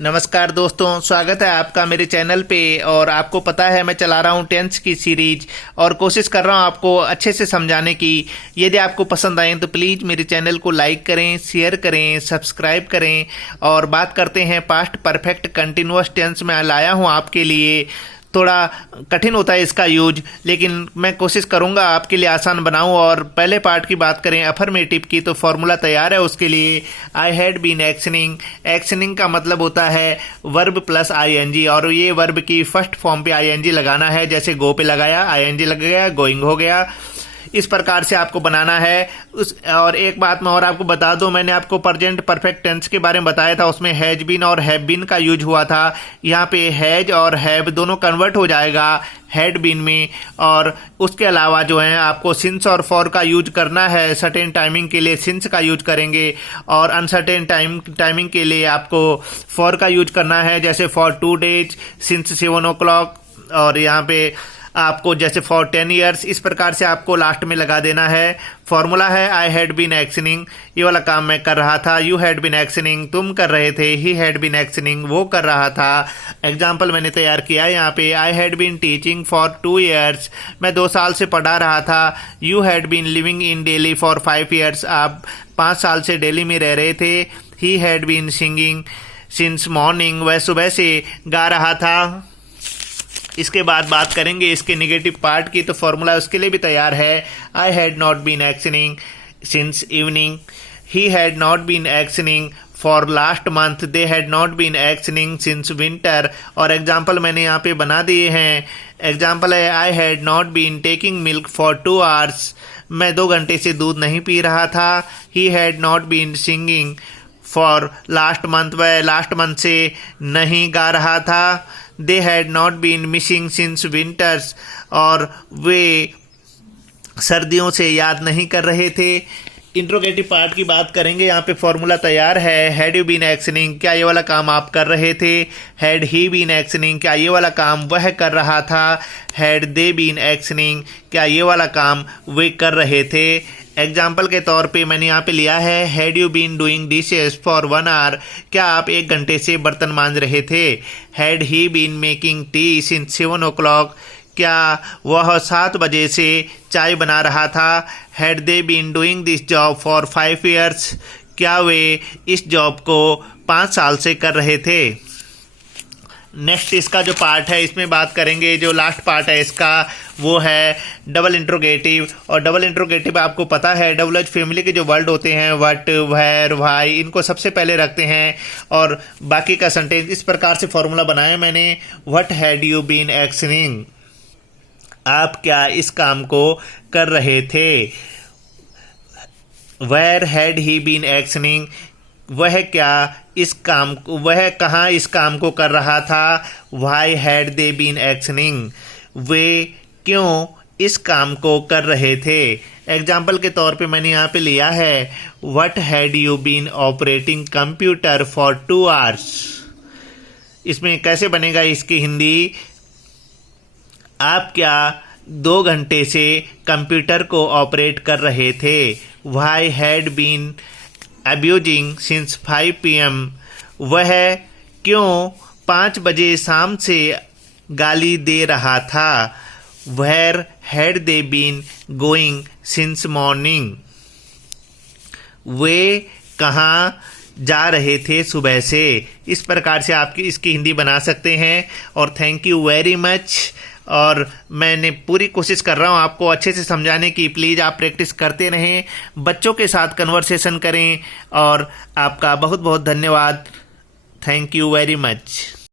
नमस्कार दोस्तों, स्वागत है आपका मेरे चैनल पे। और आपको पता है मैं चला रहा हूँ टेंस की सीरीज और कोशिश कर रहा हूँ आपको अच्छे से समझाने की। यदि आपको पसंद आए तो प्लीज़ मेरे चैनल को लाइक करें, शेयर करें, सब्सक्राइब करें। और बात करते हैं पास्ट परफेक्ट कंटिन्यूअस टेंस में लाया हूँ आपके लिए। थोड़ा कठिन होता है इसका यूज, लेकिन मैं कोशिश करूंगा आपके लिए आसान बनाऊं। और पहले पार्ट की बात करें अफर्मेटिव की, तो फॉर्मूला तैयार है उसके लिए। I had been actioning. Actioning का मतलब होता है वर्ब प्लस आईएनजी, और ये वर्ब की फर्स्ट फॉर्म पे आईएनजी लगाना है। जैसे गो पे लगाया आईएनजी लग गया, गोइंग हो गया। इस प्रकार से आपको बनाना है। और एक बात मैं और आपको बता दूं, मैंने आपको प्रेजेंट परफेक्ट टेंस के बारे में बताया था, उसमें हैज बीन और हैव बीन का यूज हुआ था। यहाँ पे हैज और हैव दोनों कन्वर्ट हो जाएगा हैड बीन में। और उसके अलावा जो है आपको सिंस और फॉर का यूज करना है। सर्टेन टाइमिंग के लिए सिंस का यूज करेंगे और अनसर्टेन टाइमिंग के लिए आपको फॉर का यूज करना है। जैसे फॉर 2 days, सिंस 7 o'clock, और यहाँ पे आपको जैसे फॉर 10 years, इस प्रकार से आपको लास्ट में लगा देना है। फॉर्मूला है आई हैड बीन एक्शनिंग, ये वाला काम मैं कर रहा था। यू हैड बीन एक्शनिंग, तुम कर रहे थे। ही हैड बीन एक्शनिंग, वो कर रहा था। एग्जाम्पल मैंने तैयार किया यहाँ पे। I had been teaching for 2 years, मैं 2 साल से पढ़ा रहा था। You had been living in Delhi for 5 years, आप 5 साल से दिल्ली में रह रहे थे। He had been singing since morning, वह सुबह से गा रहा था। इसके बाद बात करेंगे इसके नेगेटिव पार्ट की, तो फॉर्मूला उसके लिए भी तैयार है। I had not been actioning since evening, he had not been actioning for last month, they had not been actioning since winter. और एग्जाम्पल मैंने यहाँ पे बना दिए हैं। एग्जाम्पल है I had not been taking milk for 2 hours, मैं 2 घंटे से दूध नहीं पी रहा था। He had not been singing for last month, वह लास्ट मंथ से नहीं गा रहा था। They had not been missing since winters, और वे सर्दियों से याद नहीं कर रहे थे। इंट्रोगेटिव पार्ट की बात करेंगे। यहाँ पे फॉर्मूला तैयार है। हैड यू बीन एक्शनिंग, क्या ये वाला काम आप कर रहे थे। हैड ही बीन एक्शनिंग, क्या ये वाला काम वह कर रहा था। हैड दे बीन एक्शनिंग, क्या ये वाला काम वे कर रहे थे। एग्जाम्पल के तौर पे मैंने यहाँ पे लिया है had you been doing dishes for 1 hour, क्या आप 1 घंटे से बर्तन मांज रहे थे। Had he been making tea since 7 o'clock, क्या वह 7 बजे से चाय बना रहा था। Had they been doing this job for 5 years, क्या वे इस जॉब को 5 साल से कर रहे थे। नेक्स्ट इसका जो पार्ट है इसमें बात करेंगे। जो लास्ट पार्ट है इसका वो है डबल इंट्रोगेटिव। और डबल इंट्रोगेटिव आपको पता है डबल एच फैमिली के जो वर्ड होते हैं व्हाट, वेयर, व्हाई, इनको सबसे पहले रखते हैं और बाकी का सेंटेंस। इस प्रकार से फॉर्मूला बनाया मैंने। What had you been actioning, आप क्या इस काम को कर रहे थे। Where had he been actioning, वह क्या इस काम को, वह कहाँ इस काम को कर रहा था। Y had they been actioning, वे क्यों इस काम को कर रहे थे। एग्जाम्पल के तौर पे मैंने यहाँ पे लिया है what had you been operating computer for 2 hours। इसमें कैसे बनेगा इसकी हिंदी, आप क्या 2 घंटे से कंप्यूटर को ऑपरेट कर रहे थे। Why had been abusing since 5 PM, वह क्यों 5 बजे शाम से गाली दे रहा था। Where had they been going since morning, वे कहाँ जा रहे थे सुबह से। इस प्रकार से आपकी इसकी हिंदी बना सकते हैं। और थैंक यू वेरी मच। और मैंने पूरी कोशिश कर रहा हूँ आपको अच्छे से समझाने की। प्लीज़ आप प्रैक्टिस करते रहें, बच्चों के साथ कन्वर्सेशन करें। और आपका बहुत बहुत धन्यवाद। Thank you very much.